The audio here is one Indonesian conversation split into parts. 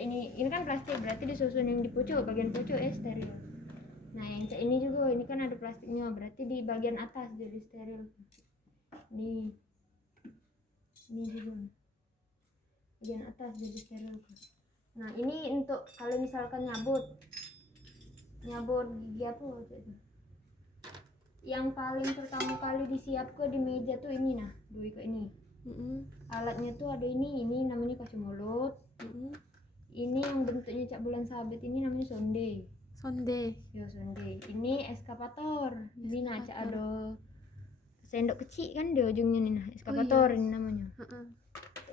cak ini kan plastik, berarti disusun yang di pucuk, bagian pucuk steril. Nah yang cak ini juga, ini kan ada plastiknya, berarti di bagian atas jadi steril. Ini juga bagian atas jadi steril. Nah ini untuk kalau misalkan nyabut gigi apa waktu itu, yang paling pertama kali disiapkan di meja tuh ini, nah dua kayak ini. Alatnya tuh ada ini namanya kasih mulut. Ini yang bentuknya cak bulan sabit ini namanya sonde. Ya sonde. Ini eskavator. Ini nah cak ada sendok kecil kan di ujungnya nih, nah eskavator ini namanya. Untuk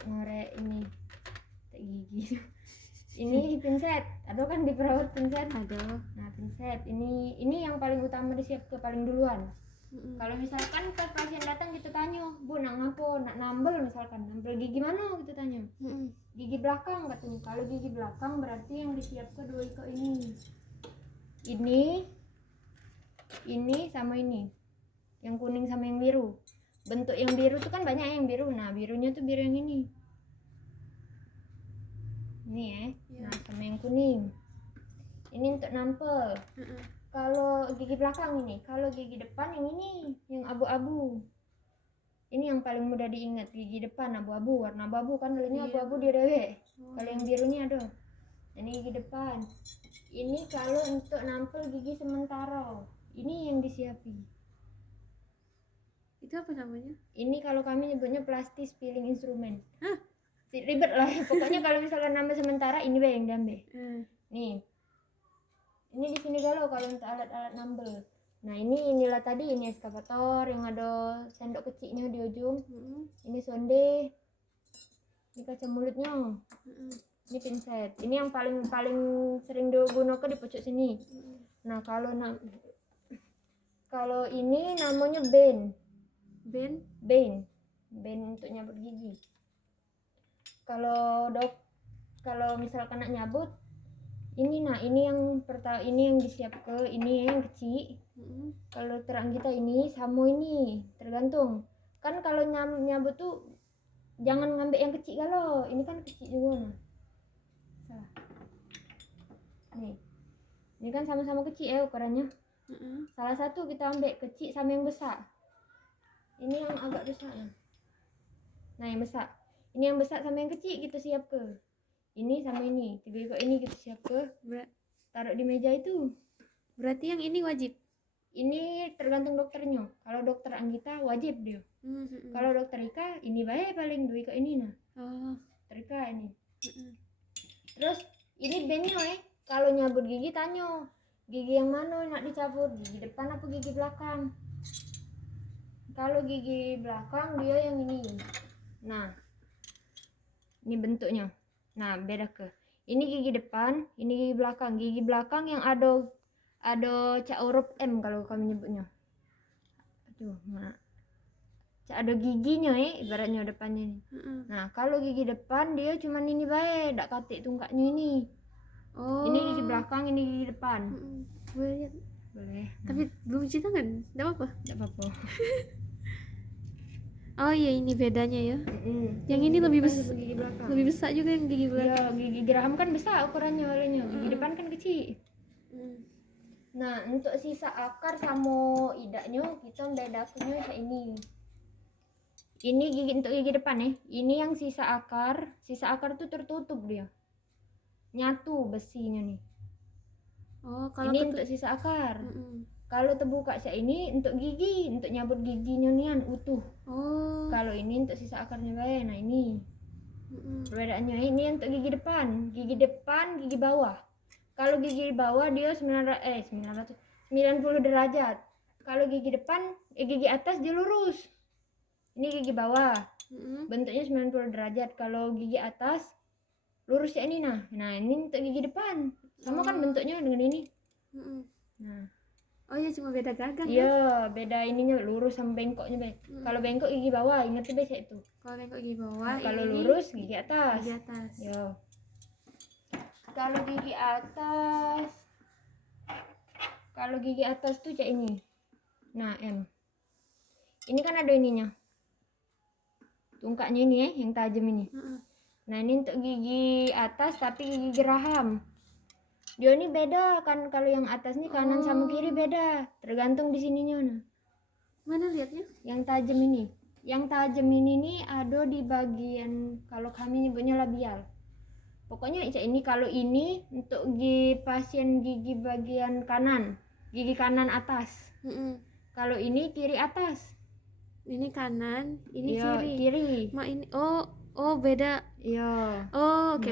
ngorek ini tak gigi. Ini pinset, ada kan di perawat pinset? Ada. Nah pinset ini yang paling utama disiap ke paling duluan. Kalau misalkan ke pasien datang kita tanya, Bu nak ngapo, nak nambel misalkan, nambel gigi mana kita tanya. Gigi belakang katanya. Kalau gigi belakang berarti yang disiap ke dua iko ini sama ini, yang kuning sama yang biru. Bentuk yang biru tuh kan banyak yang biru. Nah birunya tuh biru yang ini ya. Nah sama yang kuning ini untuk nampel. Kalau gigi belakang ini, kalau gigi depan yang ini, yang abu-abu. Ini yang paling mudah diingat, gigi depan abu-abu, warna abu-abu kan, lainnya abu-abu dia dewe. Kalau yang biru ini ada. Ini gigi depan. Ini kalau untuk nampel gigi sementara, ini yang disiapi. Itu apa namanya? Ini kalau kami nyebutnya plastis peeling instrument. Ribet lah, pokoknya kalau misalkan nambah sementara ini be yang diambil. Nih. Ini di sini galau kalau untuk alat-alat nambel. Nah inilah tadi, ini eskavator yang ada sendok kecilnya di ujung. Ini sonde. Ini kaca mulutnya. Ini pinset. Ini yang paling sering digunakan di pucuk sini. Nah kalau ini namanya ben untuk nyabut gigi. Kalau misalkan nak nyabut ini yang pertama, ini yang disiap ke ini yang kecil. Kalau terang kita ini sama ini tergantung kan. Kalau nyabut tuh jangan ngambil yang kecil, kalau ini kan kecil juga. Nah salah, ini kan sama-sama kecil ukurannya. Salah satu kita ambil kecil sama yang besar. Ini yang agak besar. Nah yang besar, ini yang besar sama yang kecil kita siap ke. Ini sama ini, 3 ekor ini kita siap ke, taruh di meja itu. Berarti yang ini wajib? Ini tergantung dokternya. Kalau dokter Anggita wajib dia. Kalau dokter Ika ini baik paling 2 ekor ini nah. Dokter Ika ini. Terus ini benyo kalau nyabut gigi tanya, gigi yang mana nak dicabut, gigi depan apa gigi belakang? Kalau gigi belakang dia yang ini. Nah ini bentuknya. Nah beda ke ini gigi depan, ini gigi belakang. Gigi belakang yang ada cak huruf M kalau kami nyebutnya. Cak ada giginya ibaratnya depannya ini. Nah kalau gigi depan dia cuman ini baik, dak katik tungkaknya ini. Ini gigi belakang, ini gigi depan. Boleh lihat? Boleh. Tapi belum cuci tangan, tidak apa-apa? Tidak apa-apa. Oh iya, ini bedanya ya. Yang ini lebih besar juga yang gigi belakang. Ya, gigi geraham kan besar ukurannya warnanya. Gigi depan kan kecil. Nah, untuk sisa akar sama idaknya kita bedakannya kayak ini. Ini gigi untuk gigi depan Ini yang sisa akar tuh tertutup dia. Nyatu besinya nih. Kalau ini untuk sisa akar. Kalau terbuka kayak ini untuk gigi, untuk nyabut giginya nian utuh. Kalau ini untuk sisa akarnya baik. Nah ini perbedaannya. Ini untuk gigi depan, gigi bawah. Kalau gigi bawah dia 90 derajat. Kalau gigi depan, gigi atas dia lurus. Ini gigi bawah, bentuknya 90 derajat. Kalau gigi atas lurus ya ini nah. Nah ini untuk gigi depan, sama kan bentuknya dengan ini. Nah. Oh iya, cuma beda gagang. Iya, beda ininya lurus sama bengkoknya, Kalau bengkok gigi bawah, ingat biasa itu. Kalau bengkok gigi bawah, nah, kalau lurus gigi atas. Gigi atas. Yo. Kalau gigi atas tuh kayak ini. Nah, M. Ini kan ada ininya. Tungkaknya ini yang tajam ini. Nah ini untuk gigi atas tapi gigi geraham. Dia ini beda kan, kalau yang atas nih kanan sama kiri beda, tergantung di sininya. Nah, Mana lihatnya? yang tajam ini. Yang tajam ini nih ada di bagian, kalau kami nyebutnya labial. Pokoknya ini kalau ini untuk pasien gigi bagian kanan, gigi kanan atas. Kalau ini kiri atas. Ini kanan, ini Iya, kiri. ini beda. Iya. Oh, oke.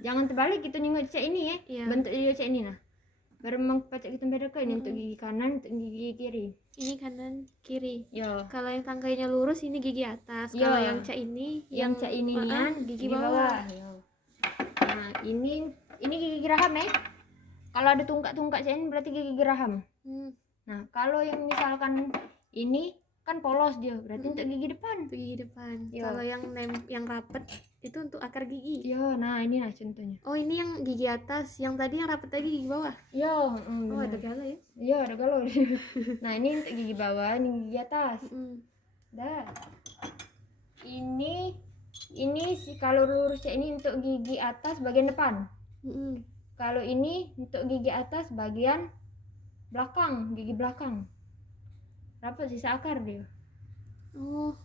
Jangan terbalik gitu nih cek ini ya. Iya. Bentuk dia cek ini nah. Baru memang pacak kita beda kan ini untuk gigi kanan, untuk gigi kiri. Ini kanan, kiri. Iya. Kalau yang tangganya lurus ini gigi atas. Iya. Kalau yang cak ini, yang cak ini gigi bawah. Iya. Nah, ini gigi geraham ya. Kalau ada tungkak-tungkak cak ini berarti gigi geraham. Nah, kalau yang misalkan ini kan polos dia, berarti untuk gigi depan. Untuk gigi depan. Iya. Kalau yang rapet itu untuk akar gigi. Iya, nah ini nah contohnya. Oh, ini yang gigi atas, yang tadi yang rapet tadi gigi bawah. Iya. Oh, ada galau ya? Iya, ada galau. Nah, ini untuk gigi bawah, ini gigi atas. Dah. Ini sih kalau lurusnya ini untuk gigi atas bagian depan. Kalau ini untuk gigi atas bagian belakang, gigi belakang. Rapat sisa akar dia. Oh,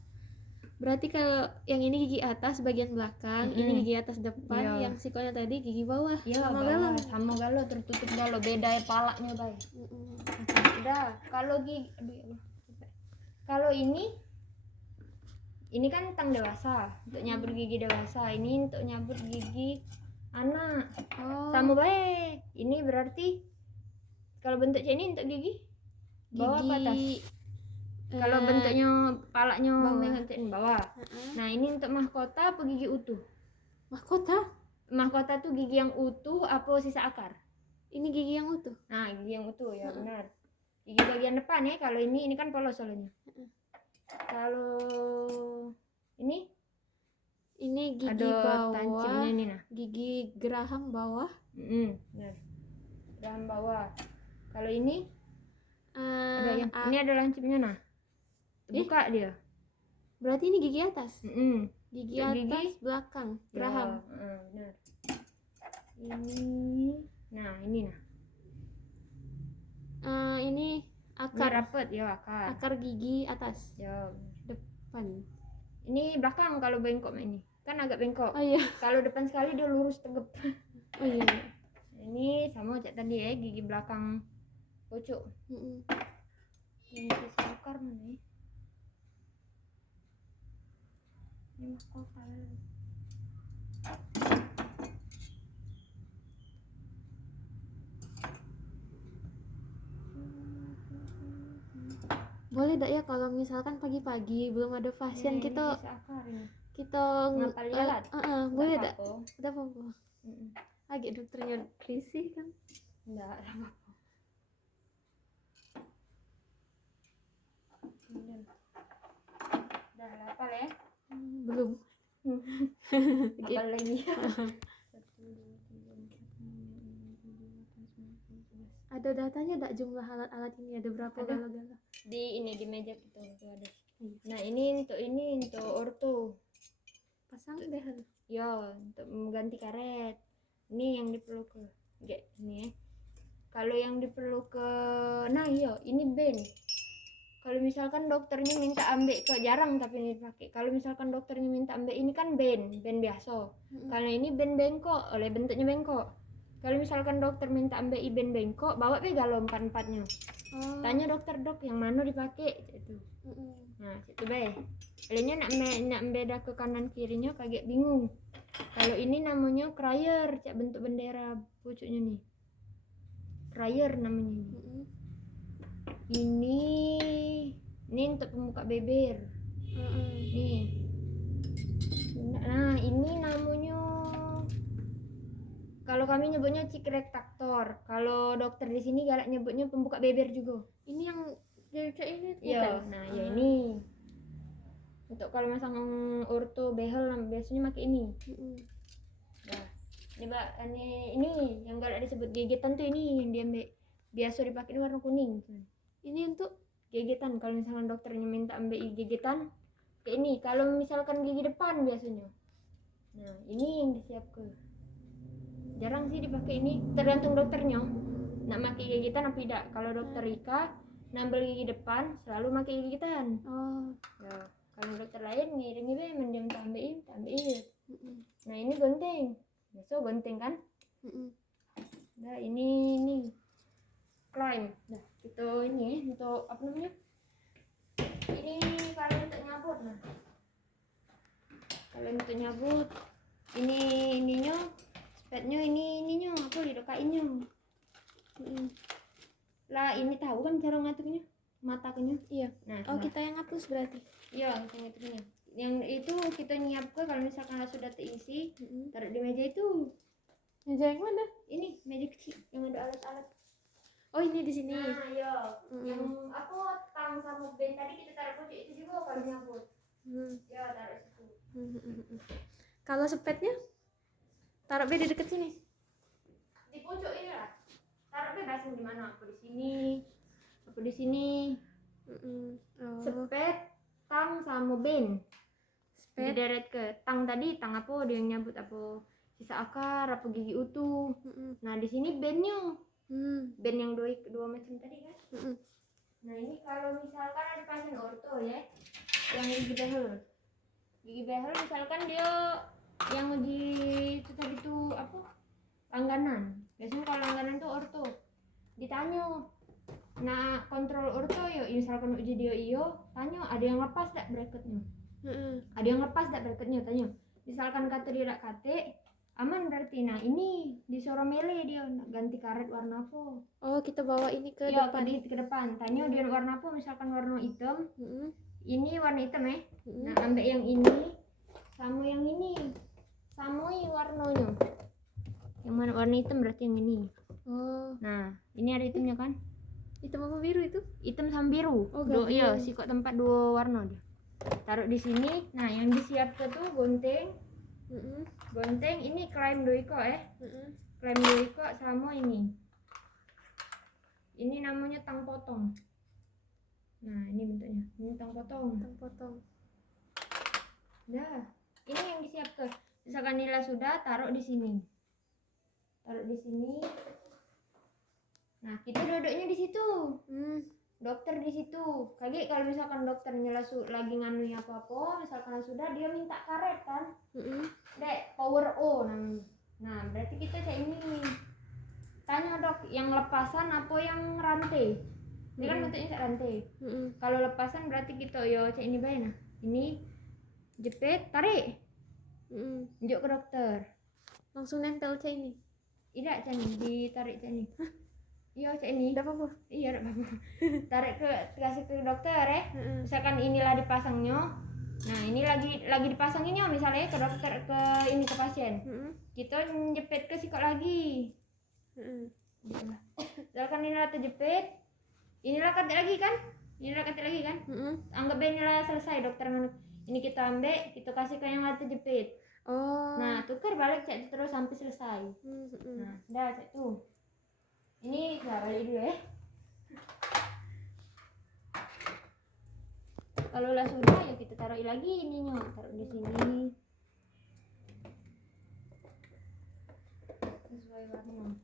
berarti kalau yang ini gigi atas bagian belakang, ini gigi atas depan, yang sikonya tadi gigi bawah. Iya, sama galau tertutup galau, beda palanya baik. Udah, kalau gigi kalau ini kan tang dewasa, untuk nyabur gigi dewasa, ini untuk nyabur gigi anak. Sama baik. Ini berarti kalau bentuknya ini untuk gigi bawah apa atas? Kalau bentuknya palanya bawah. Nah, ini untuk mahkota apa gigi utuh? Mahkota tuh gigi yang utuh apa sisa akar? Ini gigi yang utuh. Nah, gigi yang utuh ya benar. Gigi bagian depan ya. Kalau ini kan polos soalnya. Kalau ini gigi ada bawah. tancapnya ini nah. Gigi geraham bawah. Benar. Geraham bawah. Kalau ini ini ada lancipnya nah. Buka dia. Berarti ini gigi atas. Gigi atas gigi belakang geraham. Benar. Ini nah. Ini akar. Ini rapet ya akar. Akar gigi atas. Ya. Depan. Ini belakang kalau bengkok ini. Kan agak bengkok. Oh iya. Kalau depan sekali dia lurus tegap. Oh iya. Ini sama cak tadi ya, gigi belakang pucuk. Yang sisa akar mana ya? Ini mahkota. Boleh tak ya kalau misalkan pagi-pagi belum ada pasien kita ngapal jalan? Boleh tak? Udah apa-apa. Agak dokternya risih kan? Enggak apa-apa. Udah hafal ya? Belum. Hafal lagi. Ada datanya tak jumlah alat-alat ini, ada berapa gala-gala? Di meja itu ada. Nah, ini untuk orto. Pasang deh. Ya, untuk mengganti karet. Ini yang diperlu ke ini ya. Kalau yang diperlu ke ini band. Kalau misalkan dokternya minta ambil jarang tapi ini dipakai. Kalau misalkan dokternya minta ambil ini kan band biasa. Karena ini band bengkok, oleh bentuknya bengkok. Kalau misalkan dokter minta ambil band bengkok, bawa galau 4-4-nya. Tanya dokter, dok yang mana dipakai itu. Nah, itu baik. Lainnya nak beda ke kanan kirinya kaget bingung. Kalau ini namanya crier, cak bentuk bendera pucuknya nih. Crier namanya. Ini untuk pembuka beber. Nih. Nah, ini namanya, kalau kami nyebutnya cikrektaktor. Kalau dokter di sini galak nyebutnya pembuka beber juga. Ini yang ini. Iya, nah ya ini. Untuk kalau masang orto behel biasanya pakai ini. Nah, ini yang galak disebut gigitan tuh ini yang diambil. Biasa dipakai warna kuning. Ini untuk gigitan. Kalau misalkan dokternya minta ambil gigitan, kayak ini. Kalau misalkan gigi depan biasanya. Nah ini yang disiapkan. Jarang sih dipakai ini, tergantung dokternya nak pakai gigitan apa tidak. Kalau dokter Rika nambel gigi depan selalu pakai gigitan. Ya, kalau dokter lain ngiringi be mending tambahin. Nah ini gunting, biasa gunting kan. Nah ini climb. Nah itu ini untuk apa namanya, ini kalau untuk nyabut. Nah kalau untuk nyabut ini ininya spetnya, ininya apa didokainnya. Lah ini tahu kan cara ngaturnya matakannya. Iya. Nah Kita yang ngapus berarti. iya kita ngaturnya. Yang itu kita nyiapkan kalau misalkan sudah terisi, taruh di meja itu. Meja yang mana? Ini meja kecil yang ada alat-alat. Oh ini di sini. Nah iya. Yang apa tang sama ben tadi kita taruh pojok itu juga kalau nyabut. Ya taruh situ. Kalau sepetnya taruh di dekat sini. Di pojok ini lah. Taruh bebas di mana? Apa di sini? Apa di sini? Sepet, tang sama ben. Dideret ke tang tadi, tang apa dia yang nyabut apa sisa akar apa gigi utuh. Nah di sini bennya. Ben yang dua macam tadi kan. Nah ini kalau misalkan ada pasien orto ya, yang gigi behel misalkan dia yang uji itu tadi tuh apa, langganan. Biasanya kalau langganan tuh orto ditanya, nah kontrol orto yo misalkan uji dia iyo tanya ada yang lepas tak bracketnya. Ada yang lepas tak bracketnya, tanya. Misalkan kata dia tak kate aman berarti. Nah ini disuruh mele dia ganti karet warna apa. Kita bawa ini ke ya, depan. ke depan. Tanya dia warna apa, misalkan warna hitam. Ini warna hitam ya. Nah ambil yang ini sama yang ini. Samui warnanya. Yang mana warna hitam berarti yang ini. Nah ini ada hitamnya kan. Hitam apa biru itu? Hitam sama biru. Iya, sikok tempat dua warna dia. Taruh di sini. Nah yang disiapkan tuh gunting. Gunting ini klaim doiko klaim doiko sama ini namanya tang potong. Nah ini bentuknya, ini tang potong. Nah ini yang disiapkan. Misalkan nila sudah taruh di sini. Nah kita duduknya di situ. Dokter di situ. Kaget kalau misalkan dokternya lagi nganu apa-apa, misalkan sudah dia minta karet kan. Dek, power O namanya. Nah, berarti kita kayak ini. Tanya dok, yang lepasan apa yang rantai? Ini kan bentuknya kayak rantai. Kalau lepasan berarti kita yo cek ini bae nah. Ini jepit, tarik. Tunjuk ke dokter. Langsung nempel cek ini. Tidak, cek ini ditarik cek ini. Iya cek ini. Tidak apa-apa. Iya, tidak apa-apa. Tarik kasih ke dokter ya. Misalkan inilah dipasangnya. Nah ini lagi dipasanginnya misalnya ke dokter ke ini ke pasien. Kita jepit ke sikok lagi. Misalkan inilah terjepit. Inilah katik lagi kan. Anggap inilah selesai dokter. Ini kita ambil, kita kasih ke yang terjepit. Nah tukar balik cek terus sampai selesai. Nah dah cek tuh. Ini balik dulu ya. Kalau lah sudah ya kita taruh lagi ininya, taruh di sini. Sesuai warna.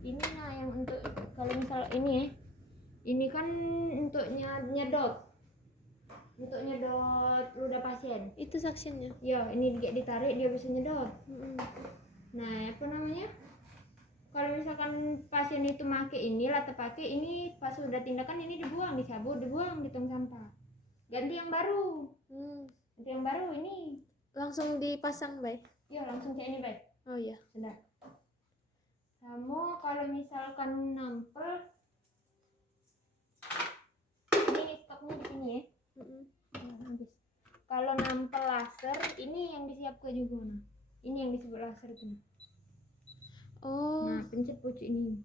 Ini nah yang untuk kalau misal ini ya. Ini kan untuk nyedot. Untuk nyedot ludah pasien. Itu suctionnya. Ya, ini ditarik dia bisa nyedot. Nah, apa namanya? Kalau misalkan pasien itu make ini lah terpakai ini pas sudah tindakan ini dibuang, dicabut, dibuang di tong sampah. Ganti yang baru. Ganti yang baru ini. Langsung dipasang, Bay? Iya, langsung kayak ini, Bay. Oh iya. Sudah. Kamu kalau misalkan nampel ini stoknya di sini ya. Habis. Kalau nampel laser ini yang disiapkan juga nah. Ini yang disebut laser tuh. Nah pencet pucuk ini,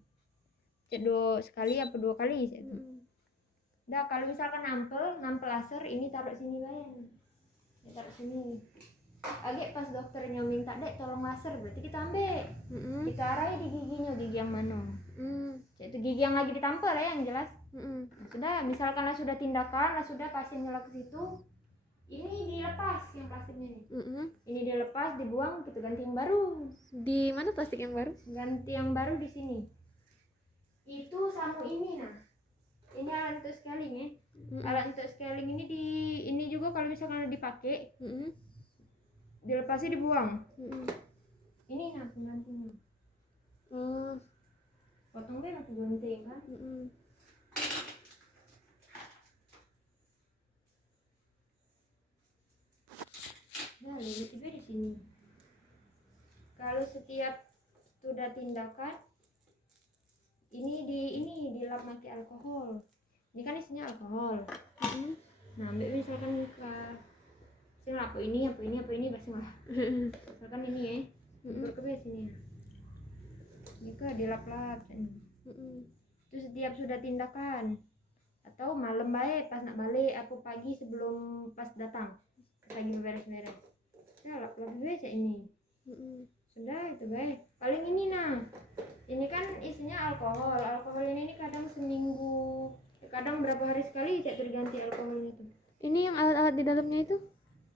cek sekali apa 2 kali cek itu. Nah kalau misalkan nampel laser ini taruh sini bayang, taruh sini. Agak pas dokternya minta dek tolong laser berarti kita ambil, kita arahin di giginya, gigi yang mana. Cek itu gigi yang lagi ditampel ya yang jelas. Nah, sudah misalkan sudah tindakan, sudah pasiennya ke situ, Ini dilepas yang plastiknya nih. Ini dilepas, dibuang, kita ganti yang baru. Di mana plastik yang baru? Ganti yang baru di sini. Itu sama ini nah. Ini alat untuk scaling ya. Alat untuk scaling ini ini juga kalau misalkan dipakai, dilepasnya dibuang. Ini nah penggantinya. Potong deh nanti gunting kan. Nah, lilit juga di sini. Kalau setiap sudah tindakan ini dilap pakai alkohol. Ini kan isinya alkohol. Nah, ambil misalkan sini apa ini pasti lah. Misalkan ini ya. Berkebet sini. Ini kan dilap-lap ini. Itu setiap sudah tindakan atau malam baik pas nak balik aku pagi sebelum pas datang lagi beres-beres. Saya lap-lap aja ini. Sudah itu baik. Paling ini nah. Ini kan isinya alkohol. Alkohol ini kadang seminggu, kadang berapa hari sekali tidak terganti alkoholnya tuh. Ini yang alat-alat di dalamnya itu?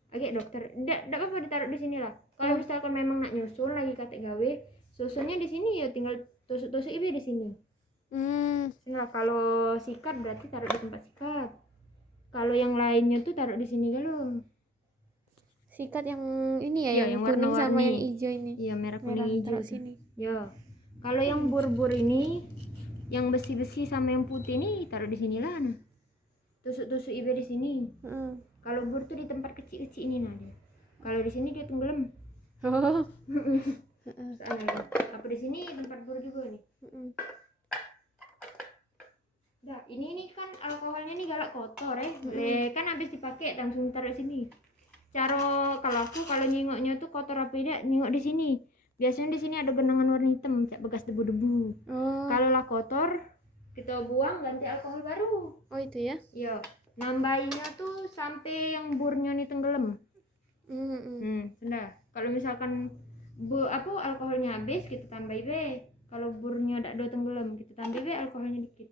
Agak dokter, enggak apa-apa ditaruh di sini lah. Kalau misalkan memang nak nyusul lagi kata gawe, susunnya di sini ya tinggal tusuk-tusuk ibu di sini. Nah, kalau sikat berarti taruh di tempat sikat. Kalau yang lainnya tuh taruh di sini dulu. Sikat yang ini ya, yang kuning warna-warni sama yang hijau ini. Iya, merah kuning hijau sini. Ya. Kalau yang bur-bur ini, yang besi-besi sama yang putih ini taruh di sini lah. Nah. Tusuk-tusuk ibu di sini. Kalau bur tuh di tempat kecil-kecil ini nah dia. Kalau di sini dia tenggelam. Apa di sini tempat bur juga nih. Nah, ini kan alkoholnya nih galak kotor ya. Kan habis dipakai langsung taruh sini. Cara kalau aku kalau nyingoknya tuh kotor apa tidak nyingok di sini. Biasanya di sini ada genangan warna hitam, bekas debu-debu. Kalau lah kotor, kita buang ganti alkohol baru. Oh itu ya? Iya. Nambahinnya tuh sampai yang burnya nih tenggelam. Sudah. Kalau misalkan alkoholnya habis kita tambahin be. Kalau burnya tidak ada tenggelam kita tambahin be alkoholnya dikit.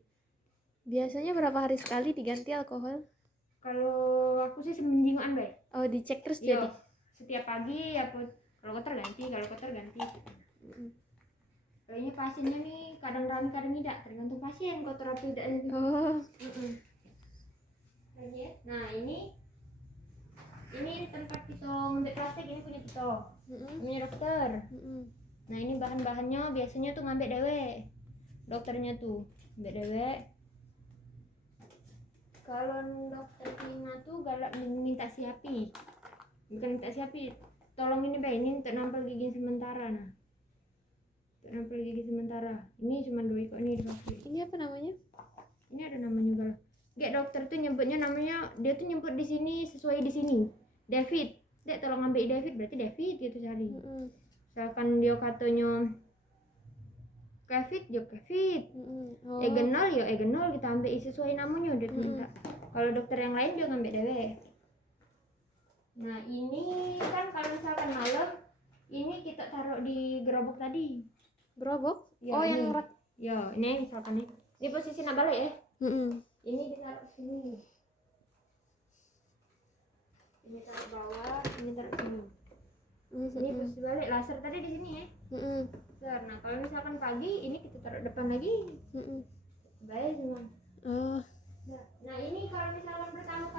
Biasanya berapa hari sekali diganti alkohol? Kalau aku sih semingguan be. Oh dicek terus Yo, jadi? Setiap pagi kalau kotor ganti. Kayaknya pasiennya nih kadang rame kadang tidak, tergantung pasien kotor atau tidak. Nah ini tempat kita ngambil plastik, ini punya kita, punya dokter. Nah ini bahan-bahannya biasanya tuh ngambil dewe, dokternya tuh ngambil dewe. Kalau dokter Tina tuh galak minta siapi, bukan minta siapi, tolong ini be, ini untuk nampal gigi sementara. Nah nampil gigi sementara ini cuma 2 kok ini dipakai. Ini apa namanya? Ini ada namanya galak. Gak dokter tuh nyebutnya namanya, dia tuh nyebut di sini sesuai di sini. David, dek tolong ambil David, berarti David gitu cari. Misalkan dia katanya Kevin, ya Kevin. Egenol ya Egenol, kita ambil sesuai namanya udah minta. Kalau dokter yang lain dia ngambil dewe. Nah ini kan kalau misalkan malam, ini kita taruh di gerobak tadi. Gerobak? Ya, oh ini. Yang rat. Ya ini misalkan nih, ini posisi nak balik ya. Ini ditaruh sini. Ini taruh bawah, ini taruh sini. Ini posisi balik, laser tadi di sini ya. Nah kalau misalkan pagi, ini kita taruh depan lagi. Baik semua. Nah ini kalau misalkan pertama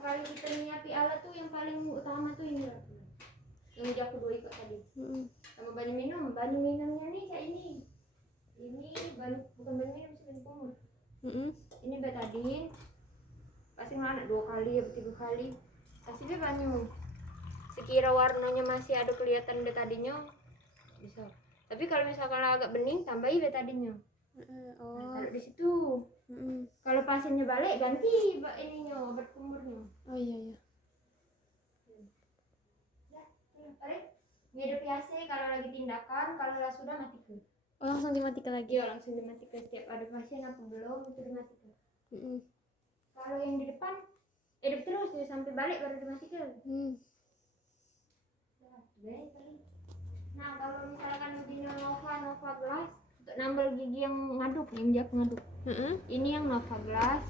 kali kita nyiapi alat tuh yang paling utama tuh ini lah. Yang jago 2 ikut tadi. Sama banyu minumnya nih kayak ini. Ini bukan banyu minum, sih banyu kumur. Ini betadine. Pasti anak 2 kali atau 3 kali. Kasih dia banyu. Sekira warnanya masih ada kelihatan betadine bisa. Tapi kalau misalkan agak bening tambahi betadine. Nah, taruh di situ. Kalau pasiennya balik ganti obat kumurnya. Oh iya. Ngidep AC kalau lagi tindakan, kalau sudah matikan. Oh langsung dimatikan lagi? Iya langsung dimatikan, setiap ada pasien apa belum itu dimatikan. Kalau yang di depan hidup terus ya sampai balik baru dimatikan. Nah kalau misalkan di Nova Glass untuk nambal gigi yang ngaduk, yang ngaduk. Ini yang Nova Glass.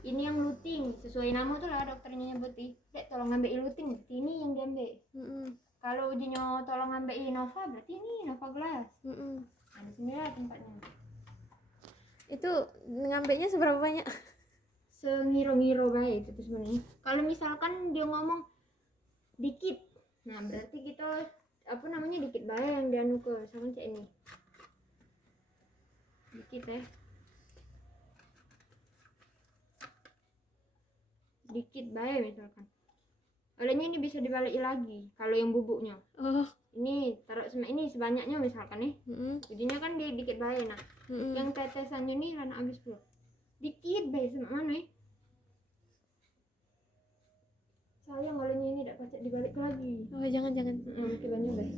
ini yang luting sesuai nama tuh lah dokternya nyebutin. Dek tolong ngambil luting, berarti ini yang diambil. Kalau ujinya tolong ngambil Nova, berarti ini Nova Glass. Ada sini lah tempatnya. Itu ngambilnya seberapa banyak? Sengiro-ngiro baik itu sebenarnya. Kalau misalkan dia ngomong dikit, nah berarti kita apa namanya dikit baik yang dianu ke sama cek ini. Dikit ya. Dikit baik misalkan. Olehnya ini bisa dibalik lagi kalau yang bubuknya. Ini taruh ini sebanyaknya misalkan nih. Jadinya kan dia dikit baik nah. Yang tetesannya nih kan habis pula. Dikit baik sama mana ya? Sayang olehnya ini tidak pacak dibalik lagi. Jangan. Oke banyak baik.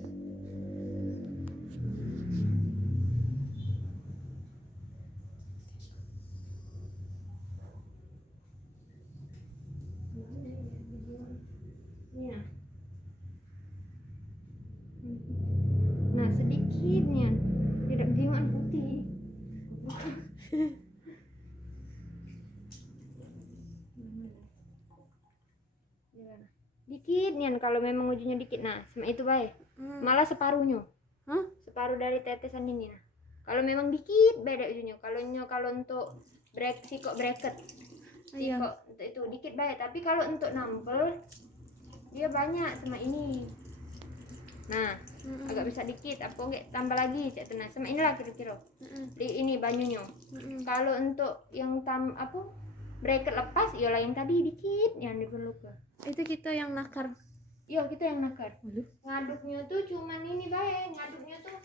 Nah sedikitnya tidak bingungan putih. Dikit nih kalau memang ujungnya dikit nah sama itu baik. Malah separuhnya. Separuh dari tetesan ini nah. Kalau memang dikit beda ujungnya. Kalau untuk sikok bracket sikok itu dikit baik, tapi kalau untuk nampel dia banyak sama ini. Nah, agak bisa dikit, apa enggak tambah lagi cek tenang. Sama inilah kira-kira. Ini banyunya. Kalau untuk yang bracket lepas ya yang tadi dikit yang diperlukan. Itu kita yang nakar. Iya, kita yang nakar. Ngaduknya tuh cuman ini baik, ngaduknya tuh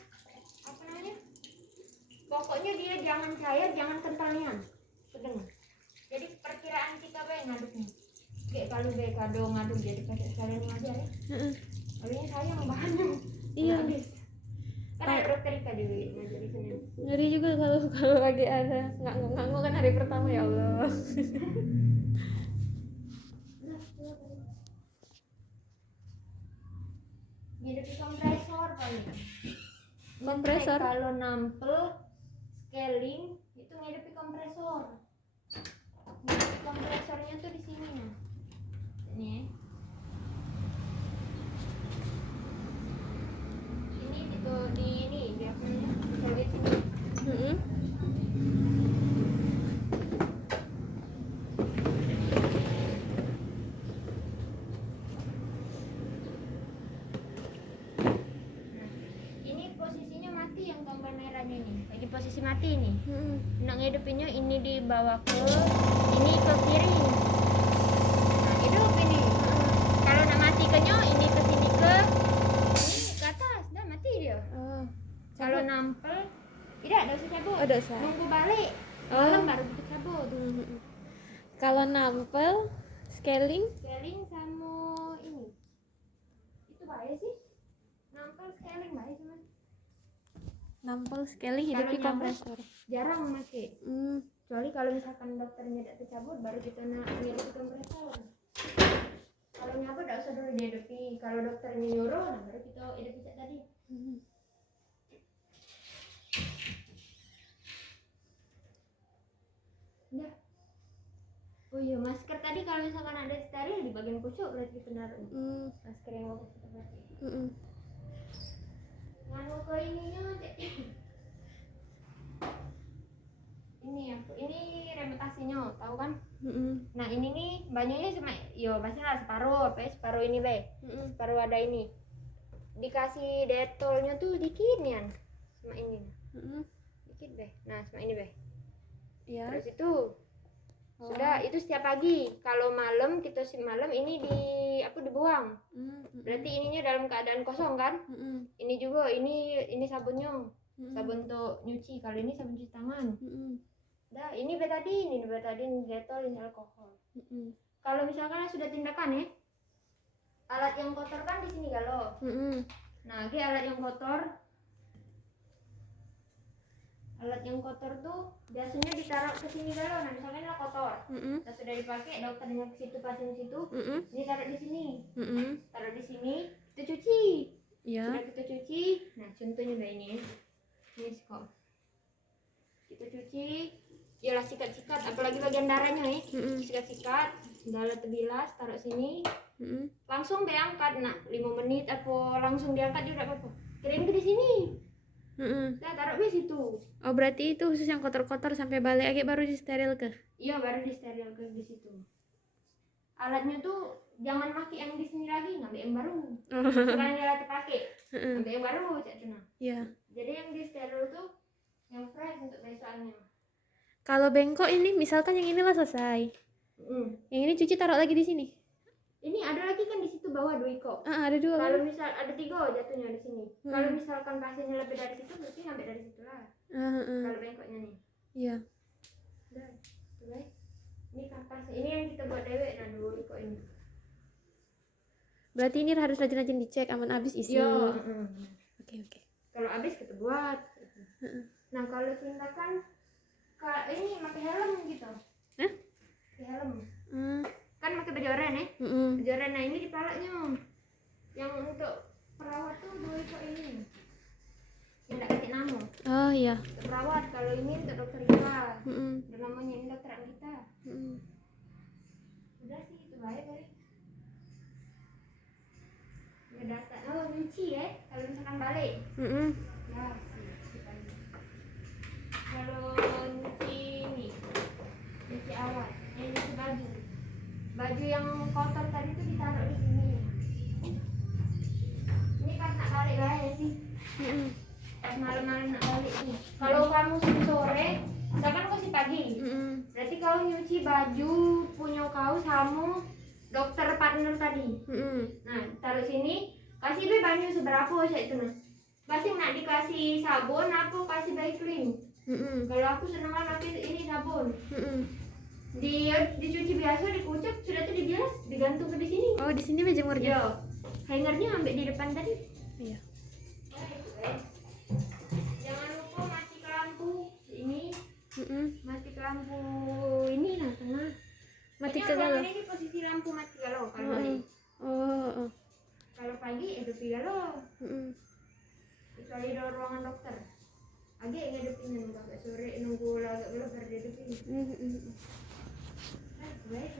apa namanya? Pokoknya dia jangan cair, jangan kentalian. Sedang. Jadi perkiraan kita baik ngaduknya. Kayak kalau kado ngaduk jadi pakai sekalian aja ya. Olehnya sayang bahannya. Iya. Kan ada dokter Ika di ngajar di sini. Ngeri juga kalau lagi ada ngangguk kan hari pertama ya Allah. Jadi kompresor paling. Kompresor. Kalau nampel scaling itu ngedepi kompresor. Kompresornya tuh di sini nah. Nih. Ini di ini dia punya di sini. Di posisi mati nih. Nak ngedepinnya ini dibawa ke ini ke kiri. Nah, hidup ini. Kalau nak mati kenyo ini ke sini ke atas, dah mati dia. Kalau nampel tidak ada usah cabut. Nunggu balik. Malam baru kita cabut. Kalau nampel scaling sama ini. Itu bahaya sih. Nampel scaling bahaya cuma. Nampel sekali hidupi kompresor jarang memakai kecuali kalau misalkan dokternya tidak tercabut baru kita hidupi kompresor. Kalau nyabut tidak usah dulu dihidupi, kalau dokternya nyuruh baru kita hidupi tadi. Udah. Oh iya, masker tadi kalau misalkan ada steril di bagian pucuk berarti kita naruh masker yang bagus kita pakai. Nganu ke ininya ini remetasinya tahu kan? Nah ini nih banyaknya cuma yo masalah separuh ini separuh ada ini dikasih detolnya tuh dikit nih sama ini dikit nah sama ini ya. Terus itu sudah itu setiap pagi. Kalau malam kita malam ini dibuang. Berarti ininya dalam keadaan kosong kan? Ini juga ini sabunnya. Sabun untuk nyuci. Kalau ini sabun cuci tangan. Dah, ini betadine, detol, ini alkohol. Kalau misalkan sudah tindakan ya. Alat yang kotor kan di sini galau. Nah, alat yang kotor tuh biasanya ditaruh ke sini galau. Nah, misalkan ini kotor. Nah, sudah dipakai, dokternya ke situ, pasien ke situ. Ini taruh di sini. Taruh di sini, kita cuci. Sudah kita cuci. Nah, contohnya ini. Ini kok. Kita cuci. Yalah sikat-sikat, apalagi bagian darahnya ya. Sikat-sikat, darah terbilas, taruh sini. Langsung diangkat, nak 5 menit apa langsung diangkat juga apa-apa. Kirim ke di sini. Nah, taruh di situ. Oh, berarti itu khusus yang kotor-kotor sampai balik lagi baru di steril ke? Iya, baru di steril ke di situ. Alatnya tuh jangan pakai yang di sini lagi, ngambil yang baru. Sekarang dia alat pakai, ngambil yang baru, cak Cuna. Iya. Jadi yang di steril tuh yang fresh untuk besokannya. Kalau bengkok ini, misalkan yang inilah selesai. Yang ini cuci taruh lagi di sini. Ini ada lagi kan di situ bawah 2 kok. Ada 2. Kalau misal ada 3 jatuhnya di sini. Kalau misalkan pasiennya lebih dari situ, berarti ngambil dari situ lah. Kalau bengkoknya nih. Iya. Udah, udah. Ini kapas. Ini yang kita buat dewek, nah 2 kok ini. Berarti ini harus rajin-rajin dicek, aman habis isi. Iya. Oke. Kalau habis kita buat. Nah kalau tindakan ini pakai helm gitu. Pakai helm. Kan pakai baju oranye ya. Baju oranye, nah ini di palanya. Yang untuk perawat tuh 2 kok ini. Yang tak kasih nama. Oh iya. Untuk perawat, kalau ini untuk dokter kita. Ada namanya ini dokter kita. Udah sih itu baik kali. Data, nyuci ya. Kalau misalkan balik. Ya sih. Kalau nyuci nih, nyuci awal, nyuci baju yang kotor tadi tuh ditaruh di sini. Ini pas nak balik bahaya sih. Pas malam-malam nak balik nih. Kalau kamu sore, misalkan kau si pagi, berarti kau nyuci baju punya kau sama dokter partner tadi. Nah taruh sini, kasih be banyu seberapa aja itu nah. Kasih nak dikasih sabun apa kasih Vaseline. Kalau aku senang pakai ini sabun. Dicuci biasa, dikucap, sudah tuh dibilas, digantung ke di sini. Oh, di sini jemurnya. Iya. Hangernya ambil di depan tadi. Iya. Jangan lupa mati lampu ini. Mati lampu ini nah tengah. Mati Ini galau. ini posisi lampu mati galau kalau hari. Kalau pagi hidupin galau. Kecuali di ruangan dokter. Agak ngedepin nunggu agak sore nunggu agak gelap baru dihidupin. Baik.